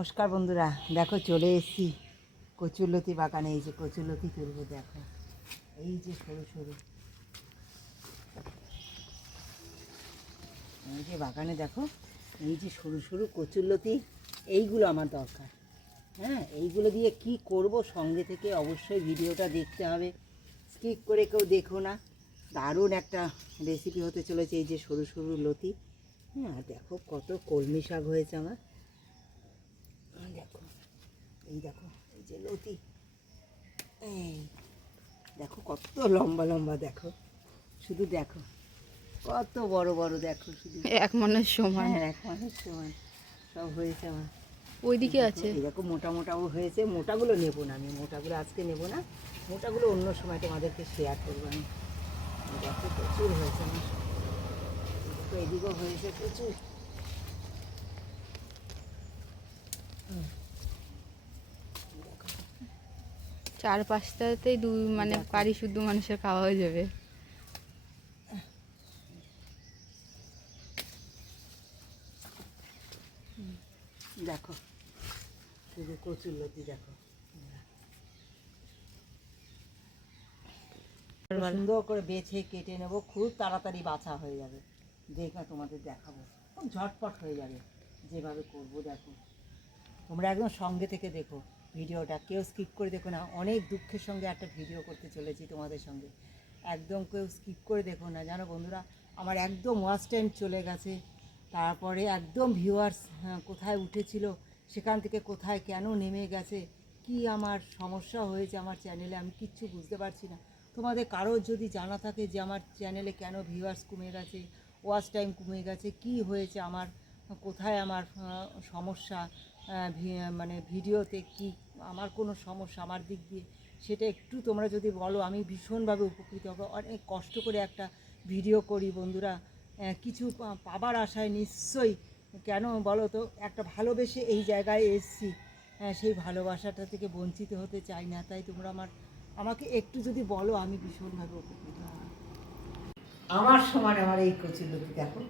নমস্কার বন্ধুরা, দেখো চলে এসেছি কচুরলতি বাগানে। এই যে কচুরলতি তুলবো, দেখো এই যে সরু সরু, এই যে বাগানে দেখো এই যে সরু সরু কচুরলতি, এইগুলো আমার দরকার। হ্যাঁ, এইগুলো দিয়ে কি করব, সঙ্গে থেকে অবশ্যই ভিডিওটা দেখতে হবে, স্কিপ করে কেউ দেখো না। দারুণ একটা রেসিপি হতে চলেছে এই যে সরু সরু লতি। হ্যাঁ, দেখো কত কলমি শাক হয়েছে আমার। দেখো এই দেখো এই যে লতি, এই দেখো কত লম্বা লম্বা, দেখো শুধু দেখো কত বড় বড়, দেখো শুধু এক মনের সমান। হ্যাঁ, এক মাসের সময় সব হয়েছে আমার। ওইদিকে আছে এরকম মোটা মোটাও হয়েছে। মোটাগুলো নেবো না, আমি মোটাগুলো আজকে নেবো না, মোটাগুলো অন্য সময় তোমাদেরকে শেয়ার করবো আমি। দেখো প্রচুর হয়েছে আমার, দেখো এদিকেও হয়েছে প্রচুর। চার পাঁচটাতেই মানে বাড়ি শুদ্ধ মানুষের খাওয়া হয়ে যাবে। দেখো শুধু কচুরলতি, দেখো সুন্দর করে বেছে কেটে নেবো, খুব তাড়াতাড়ি বাছা হয়ে যাবে। দেখে তোমাদের দেখাবো, খুব ঝটপট হয়ে যাবে যেভাবে করবো। দেখো তোমরা একদম সঙ্গে থেকে দেখো ভিডিওটা, কেউ স্কিপ করে দেখো না। অনেক দুঃখের সঙ্গে একটা ভিডিও করতে চলেছি তোমাদের সঙ্গে, একদম কেউ স্কিপ করে দেখো না। জানো বন্ধুরা, আমার একদম ওয়াচ টাইম চলে গেছে, তারপরে একদম ভিউয়ার্স কোথায় উঠেছিল, সেখান থেকে কোথায় কেন নেমে গেছে, কি আমার সমস্যা হয়েছে আমার চ্যানেলে, আমি কিচ্ছু বুঝতে পারছি না। তোমাদের কারোর যদি জানা থাকে যে আমার চ্যানেলে কেন ভিউয়ার্স কমে গেছে, ওয়াচ টাইম কমে গেছে, কি হয়েছে আমার, কোথায় আমার সমস্যা, মানে ভিডিওতে কি আমার কোনো সমস্যা আমার দিক দিয়ে, সেটা একটু তোমরা যদি বলো আমি ভীষণভাবে উপকৃত হব। অনেক কষ্ট করে একটা ভিডিও করি বন্ধুরা, কিছু পাবার আশায় নিশ্চয়ই। কেন বলো তো, একটা ভালোবেসে এই জায়গায় এসেছি, সেই ভালোবাসাটা থেকে বঞ্চিত হতে চাই না। তাই তোমরা আমাকে একটু যদি বলো, আমি ভীষণভাবে উপকৃত হব। আমার সমান আমার এই কচুরলতি দেখো,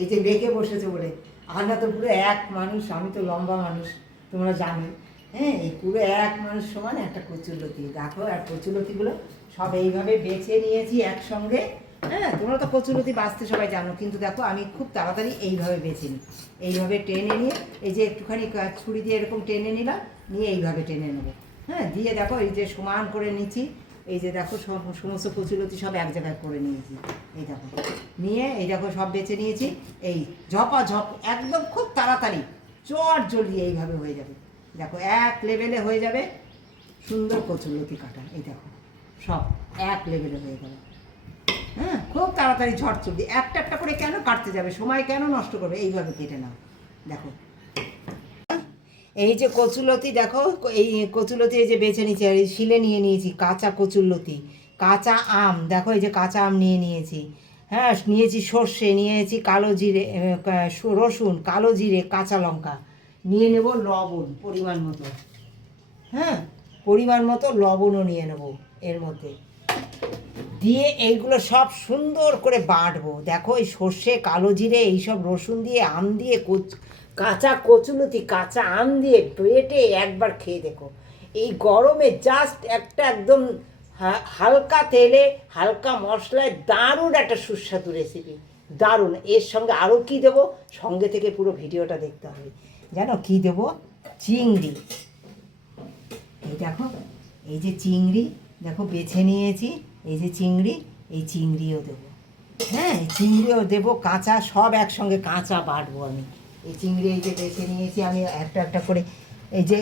এই যে বেঁকে বসেছে বলে, আর না তো পুরো এক মানুষ, আমি তো লম্বা মানুষ তোমরা জানো। হ্যাঁ, এই পুরো এক মানুষ সমান একটা কচুরলতি দেখো। আর কচুরলতিগুলো সব এইভাবে বেছে নিয়েছি একসঙ্গে। হ্যাঁ, তোমরা তো কচুরলতি বাছতে সবাই জানো, কিন্তু দেখো আমি খুব তাড়াতাড়ি এইভাবে বেছে নিই। এইভাবে টেনে নিয়ে, এই যে একটুখানি ছুরি দিয়ে এরকম টেনে নিলাম, নিয়ে এইভাবে টেনে নেবো। হ্যাঁ, দিয়ে দেখো এই যে সমান করে নিচ্ছি। এই যে দেখো সমস্ত কচুরলতি সব এক জায়গায় করে নিয়েছি। এই দেখো নিয়ে, এই দেখো সব বেছে নিয়েছি। এই ঝপাঝপ একদম খুব তাড়াতাড়ি চট জলদি এইভাবে হয়ে যাবে। দেখো এক লেভেলে হয়ে যাবে সুন্দর কচুরলতি কাটা। এই দেখো সব এক লেভেলে হয়ে গেল। হ্যাঁ, খুব তাড়াতাড়ি ঝট জলদি, একটা একটা করে কেন কাটতে যাবে, সময় কেন নষ্ট করবে, এইভাবে কেটে নাও। দেখো এই যে কচুরলতি, দেখো এই কচুরলতি এই যে বেছে নিয়েছি, আর এই শিলে নিয়ে নিয়েছি কাঁচা কচুরলতি, কাঁচা আম, দেখো এই যে কাঁচা আম নিয়ে নিয়েছি। হ্যাঁ, নিয়েছি সর্ষে, নিয়েছি কালো জিরে, রসুন, কালো জিরে, কাঁচা লঙ্কা, নিয়ে নেব লবণ পরিমাণ মতো। হ্যাঁ, পরিমাণ মতো লবণও নিয়ে নেব এর মধ্যে, দিয়ে এইগুলো সব সুন্দর করে বাটবো। দেখো এই সর্ষে, কালো জিরে, এইসব রসুন দিয়ে, আম দিয়ে, কাঁচা কচুরলতি, কাঁচা আম দিয়ে বেটে একবার খেয়ে দেখো। এই গরমে জাস্ট একটা একদম হালকা তেলে হালকা মশলায় দারুণ একটা সুস্বাদু রেসিপি, দারুণ। এর সঙ্গে আরও কী দেবো, সঙ্গে থেকে পুরো ভিডিওটা দেখতে হবে। জানো কী দেবো? চিংড়ি। এই দেখো এই যে চিংড়ি, দেখো বেছে নিয়েছি এই যে চিংড়ি, এই চিংড়িও দেবো। হ্যাঁ, এই চিংড়িও দেবো কাঁচা, সব একসঙ্গে কাঁচা বাটবো আমি। এই চিংড়ি এই যে বেছে নিয়েছি আমি একটা একটা করে, এই যে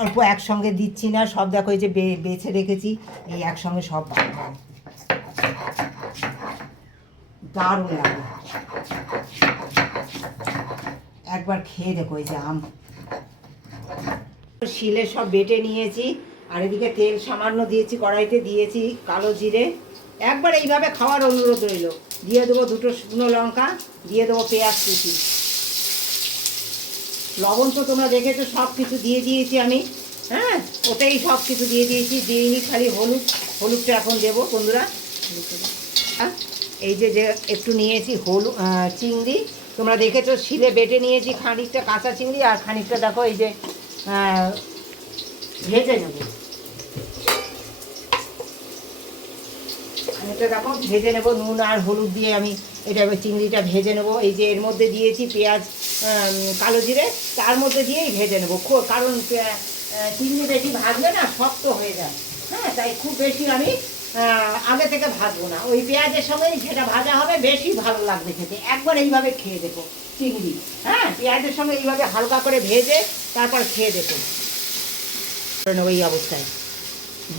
অল্প একসঙ্গে দিচ্ছি না, সব দেখো এই যে বেছে রেখেছি, এই একসঙ্গে সব বাটবো। দারুণ লাগে, একবার খেয়ে দেখো। এই যে আম শিলে সব বেটে নিয়েছি, আর এদিকে তেল সামান্য দিয়েছি, কড়াইতে দিয়েছি কালো জিরে। একবার এইভাবে খাওয়ার অনুরোধ রইল। দিয়ে দেবো দুটো শুকনো লঙ্কা, দিয়ে দেবো পেঁয়াজ কুচি, লবণ তো তোমরা দেখেছো সব কিছু দিয়ে দিয়েছি আমি। হ্যাঁ, ওটাই সব কিছু দিয়ে দিয়েছি, দিইনি খালি হলুদ, হলুদটা এখন দেবো বন্ধুরা। এই যে একটু নিয়েছি চিংড়ি, তোমরা দেখেছো শিলে বেটে নিয়েছি খানিকটা কাঁচা চিংড়ি, আর খানিকটা দেখো এই যে ভেজে নেবো। খানিকটা দেখো ভেজে নেবো নুন আর হলুদ দিয়ে আমি এটা চিংড়িটা ভেজে নেবো। এই যে এর মধ্যে দিয়েছি পেঁয়াজ, কালো জিরে, তার মধ্যে দিয়েই ভেজে নেবো। কারণ চিংড়ি বেশি ভাজলে না শক্ত হয়ে যায়, হ্যাঁ, তাই খুব বেশি আমি আগে থেকে ভাজবো না। ওই পেঁয়াজের সঙ্গেই সেটা ভাজা হবে, বেশি ভালো লাগবে খেতে। একবার এইভাবে খেয়ে দেখো চিংড়ি, হ্যাঁ, পেঁয়াজের সঙ্গে এইভাবে হালকা করে ভেজে তারপর খেয়ে দেখো এই অবস্থায়,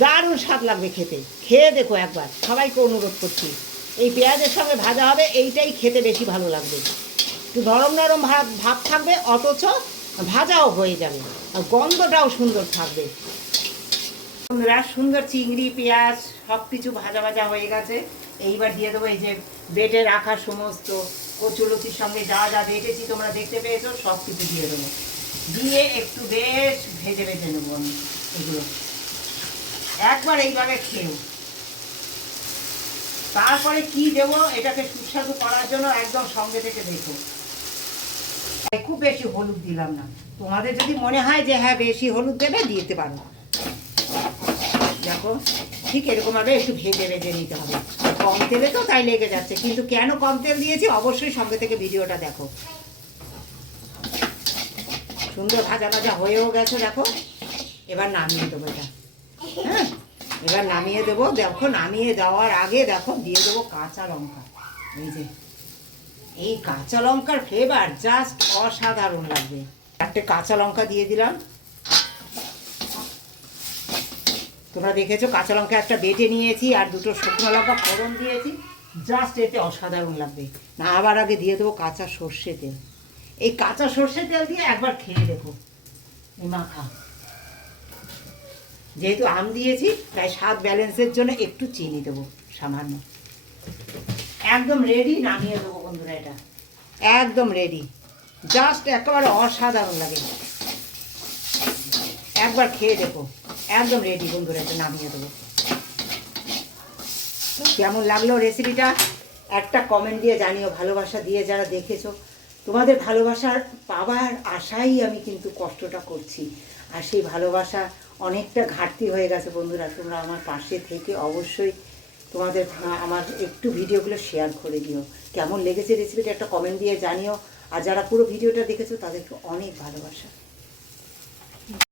দারুণ স্বাদ লাগবে খেতে। খেয়ে দেখো একবার, সবাইকে অনুরোধ করছি। এই পেঁয়াজের সঙ্গে ভাজা হবে, এইটাই খেতে বেশি ভালো লাগবে। একটু নরম নরম ভাব থাকবে, অথচ ভাজাও হয়ে যাবে, আর গন্ধটাও সুন্দর থাকবে। বন্ধুরা, সুন্দর চিংড়ি পেঁয়াজ সব কিছু ভাজা ভাজা হয়ে গেছে। এইবার দিয়ে দেবো এই যে বেটে রাখা সমস্ত কচুলতির সঙ্গে যা যা বেটেছি তোমরা দেখতে পেয়েছো, সব কিছু দিয়ে দেবো। দিয়ে একটু বেশ ভেজে ভেজে নেবো আমি এগুলো। একবার এইভাবে খেও। তারপরে কি দেবো এটাকে সুস্বাদু করার জন্য একদম সঙ্গে থেকে দেখো। খুব বেশি হলুদ দিলাম না, তোমাদের যদি মনে হয় যে হ্যাঁ বেশি হলুদ দেবে দিতে পারো। দেখো ঠিক এরকমভাবে একটু ভেজে ভেজে নিতে হবে। কম তেলে তো তাই লেগে যাচ্ছে, কিন্তু কেন কম তেল দিয়েছি অবশ্যই সঙ্গে থেকে ভিডিওটা দেখো। সুন্দর ভাজা ভাজা হয়েও গেছে দেখো। এবার নামিয়ে দেবো এটা, হ্যাঁ, এবার নামিয়ে দেবো। দেখো নামিয়ে দেওয়ার আগে দেখো দিয়ে দেবো কাঁচা লঙ্কা। এই যে এই কাঁচা লঙ্কার ফ্লেভার জাস্ট অসাধারণ লাগবে। একটা কাঁচা লঙ্কা দিয়ে দিলাম। তোমরা দেখেছো কাঁচা লঙ্কা একটা বেটে নিয়েছি, আর দুটো শুকনো লঙ্কা ফোড়ন দিয়েছি, জাস্ট এতে অসাধারণ লাগবে। না আবার আগে দিয়ে দেবো কাঁচা সর্ষে তেল। এই কাঁচা সর্ষে তেল দিয়ে একবার খেয়ে দেখো এই মাখা। যেহেতু আম দিয়েছি তাই স্বাদ ব্যালেন্সের জন্য একটু চিনি দেবো সামান্য। একদম রেডি, নামিয়ে দেবো বন্ধুরা। এটা একদম রেডি, জাস্ট একেবারে অসাধারণ লাগে। একবার খেয়ে দেখো, একদম রেডি বন্ধুরা। এটা নামিয়ে দেবো। কেমন লাগলো রেসিপিটা একটা কমেন্ট দিয়ে জানিও। ভালোবাসা দিয়ে যারা দেখেছো, তোমাদের ভালোবাসার পাওয়ার আশাই আমি কিন্তু কষ্টটা করছি। আর সেই ভালোবাসা অনেকটা ঘাটতি হয়ে গেছে বন্ধুরা। তোমরা আমার পাশে থেকে অবশ্যই তোমাদের আমার একটু ভিডিওগুলো শেয়ার করে দিও। কেমন লেগেছে রেসিপিটা একটা কমেন্ট দিয়ে জানিও। আর যারা পুরো ভিডিওটা দেখেছো তাদেরকে অনেক ভালোবাসা।